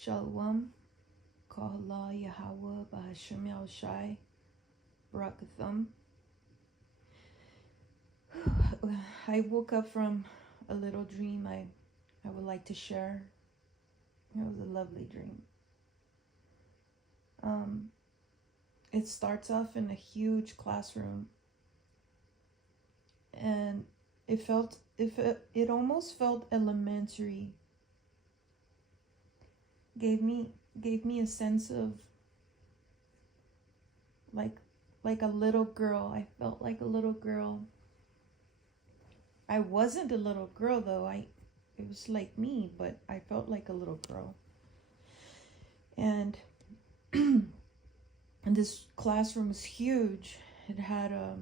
Shalawam, Kahala Yahweh, Bahashim Yahushai, Barakathum. I woke up from a little dream I would like to share. It was a lovely dream. It starts off in a huge classroom, and it almost felt elementary. Gave me a sense of like a little girl. I felt like a little girl. I wasn't a little girl though. It was like me, but I felt like a little girl. And and this classroom was huge. It had a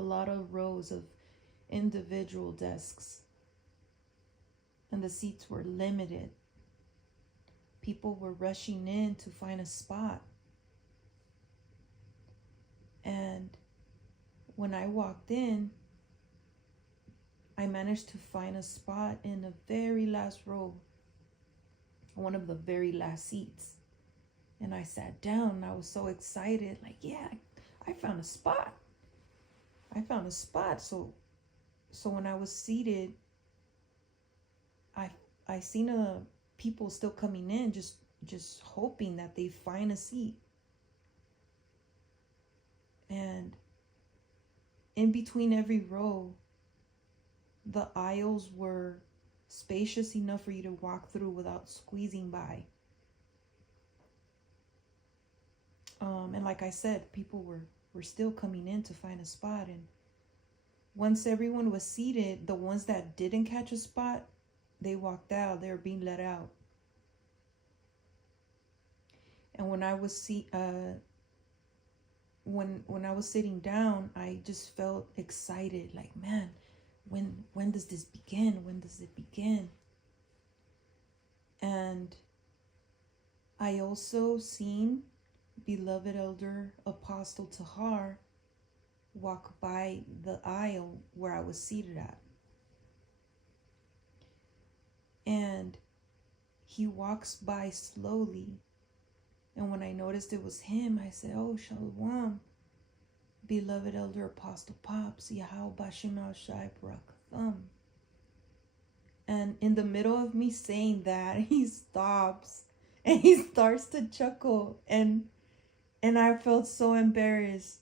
lot of rows of individual desks, and the seats were limited. People were rushing in to find a spot. And when I walked in, I managed to find a spot in the very last row, one of the very last seats. And I sat down and I was so excited, like, yeah, I found a spot. I found a spot. So when I was seated, I seen people still coming in, just hoping that they find a seat. And in between every row, the aisles were spacious enough for you to walk through without squeezing by. And like I said, people were still coming in to find a spot. And once everyone was seated, the ones that didn't catch a spot, they walked out. They were being let out. And when I was when I was sitting down, I just felt excited. Like, man, when does this begin? When does it begin? And I also seen beloved elder Apostle Tahar walk by the aisle where I was seated at. And he walks by slowly. And when I noticed it was him, I said, "Oh, Shalawam, beloved elder Apostle Pops, Yahweh Bashim Al Shai Barakathum." And in the middle of me saying that, he stops and he starts to chuckle. And I felt so embarrassed.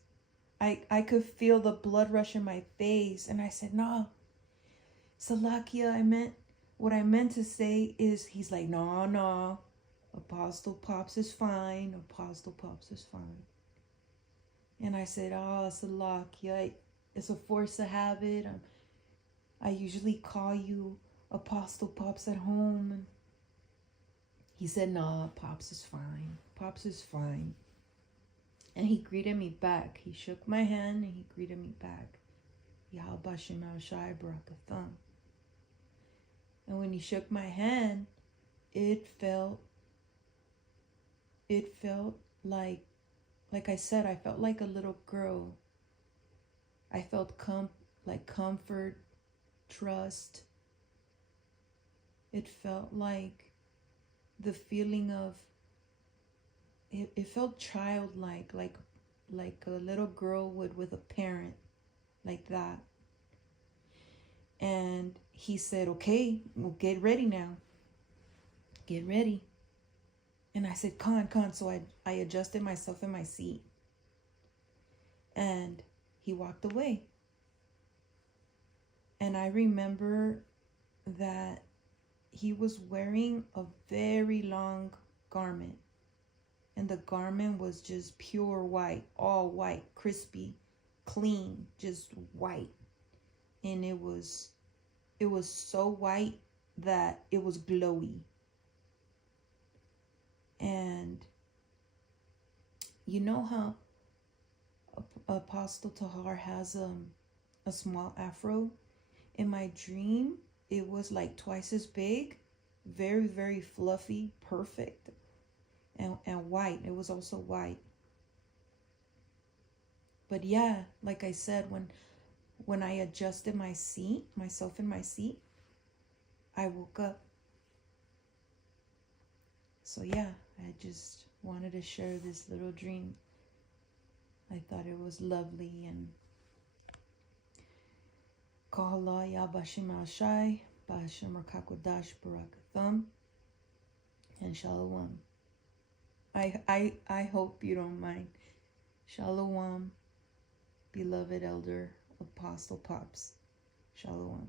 I could feel the blood rush in my face. And I said, "No, Salakia, what I meant to say is," he's like, no, Apostle Pops is fine. Apostle Pops is fine. And I said, "Oh, Salakia, it's a force of habit. I usually call you Apostle Pops at home." And he said, "No, Pops is fine. Pops is fine." And he greeted me back. He shook my hand and he greeted me back. Yahweh Bashim Al Shai Barakathum. And when he shook my hand, it felt like I said, I felt like a little girl. I felt like comfort, trust. It felt like the feeling of, it felt childlike, like a little girl would with a parent, like that. And he said, "Okay, well, get ready now. Get ready." And I said, Con. So I adjusted myself in my seat. And he walked away. And I remember that he was wearing a very long garment. And the garment was just pure white, all white, crispy, clean, just white. And it was so white that it was glowy. And you know how Apostle Tahar has a small afro? In my dream, it was like twice as big, very, very fluffy, perfect, and white. It was also white. But yeah, like I said, when I adjusted myself in my seat, I woke up. So yeah, I just wanted to share this little dream. I thought it was lovely. And Kahala ya Bashim Ashai, Bashim Rakakwadash Barakathum, and Shalawam. I hope you don't mind. Shalawam, beloved elder Apostle Pops. Shalawam.